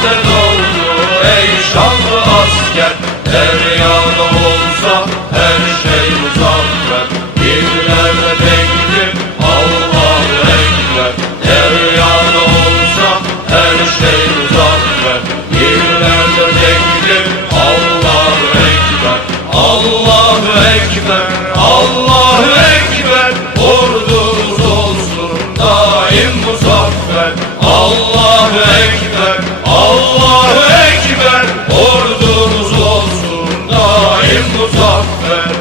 şerefle doldu ey şanlı asker. Deryada olsa her şey muzaffer. Birlerle tekbir Allahu Ekber. Deryada olsa her şey muzaffer. Birlerle tekbir Allahu Ekber. Allahu Ekber, Allahu Ekber. Ordumuz olsun daim muzaffer. Allahu Ekber, Allahu Ekber. Ordumuz olsun daim muzaffer.